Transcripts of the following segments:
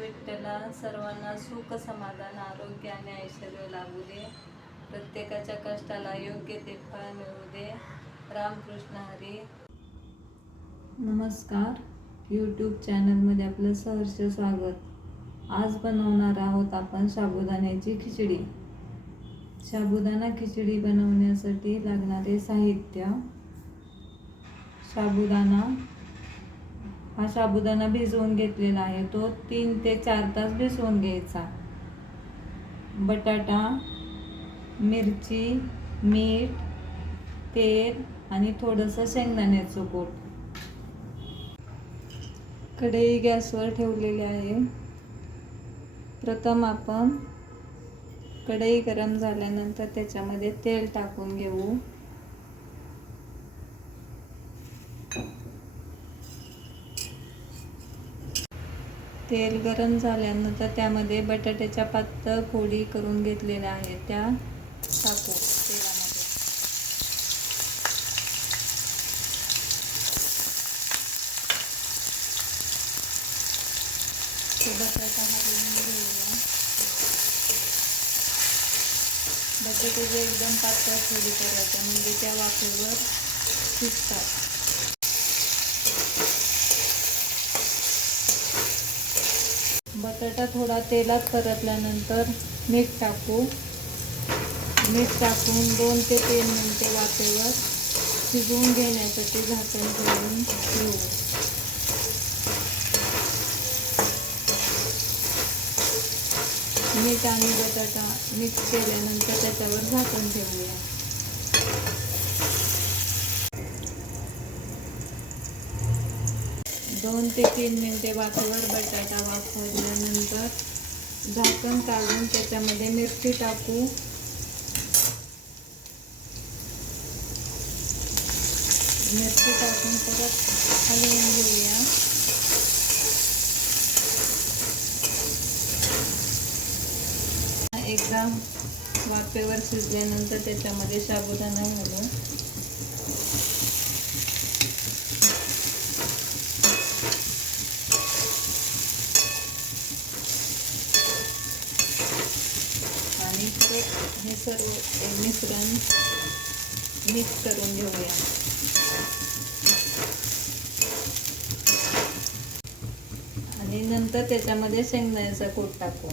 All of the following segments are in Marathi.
विठ्ठला सर्वांना सुख समाधान आरोग्य आणि ऐश्वर्य लाभू दे. प्रत्येकाच्या कष्टाला योग्य ते फळ मिळू दे. रामकृष्ण हरी. नमस्कार, यूट्यूब चॅनलमध्ये आपलं सहर्ष स्वागत. आज बनवणार आहोत आपण साबुदाण्याची खिचडी. साबुदाणा खिचडी बनवण्यासाठी लागणारे साहित्य: साबुदाणा. हा साबुदाणा भिजवून घेतलेला आहे, तो 3 ते 4 तास भिजवून घ्यायचा. बटाटा, मिरची, मीठ, तेल आणि थोडंसं शेंगदाण्याचं कूट. कढई गॅसवर ठेवलेली आहे. प्रथम आपण कढई गरम झाल्यानंतर त्याच्यामध्ये तेल टाकून घेऊ. तेल गरम झाल्यानंतर त्यामध्ये बटाट्याच्या पातळ फोडी करून घेतलेल्या आहेत त्या टाकू तेलामध्ये. तो बटाटा हलवून घेऊया. बटाट्याचे एकदम पातळ फोडी करायच्या, म्हणजे त्या वाफेवर शिजतात. बटाटा थोडा तेलात परतल्यानंतर मीठ टाकू. मीठ टाकून 2 ते 3 मिनिटे वाफेवर शिजवून घेण्यासाठी झाकण ठेवून घेऊ. मीठ आणि बटाटा मिक्स केल्यानंतर त्याच्यावर झाकण ठेवूया. दोन ते 3 मिनिटे वाफेवर बटाटा वाफवल्यानंतर झाकण काढून त्याच्यामध्ये मिरची टाकू. मिरची टाकून परत हलवून घेऊया. एकदा वाफेवर शिजल्यानंतर त्याच्यामध्ये साबुदाणा घालू. आणि हे सर्व मिश्रण मिक्स करून घेऊया. आणि नंतर त्याच्यामध्ये शेंगदाण्याचा कूट टाकू.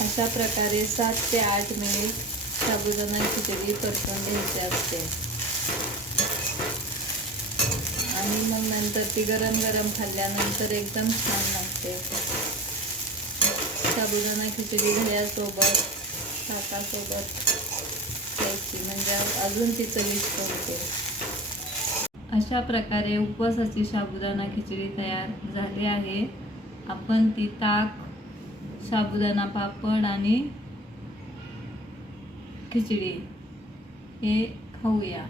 अशा प्रकारे 7 ते 8 मिनिट साबुदाणा खिचडी परतून घ्यायची असते. आणि मग नंतर ती गरम गरम खाल्ल्यानंतर एकदम छान लागते. साबुदाणा खिचडी दह्यासोबत, ताकासोबत खायची, म्हणजे अजून ती चविष्ट होते. अशा प्रकारे उपवासाची साबुदाणा खिचडी तयार झाली आहे. आपण ती ताक, साबुदाणा पापड आणि खिचडी हे खाऊया.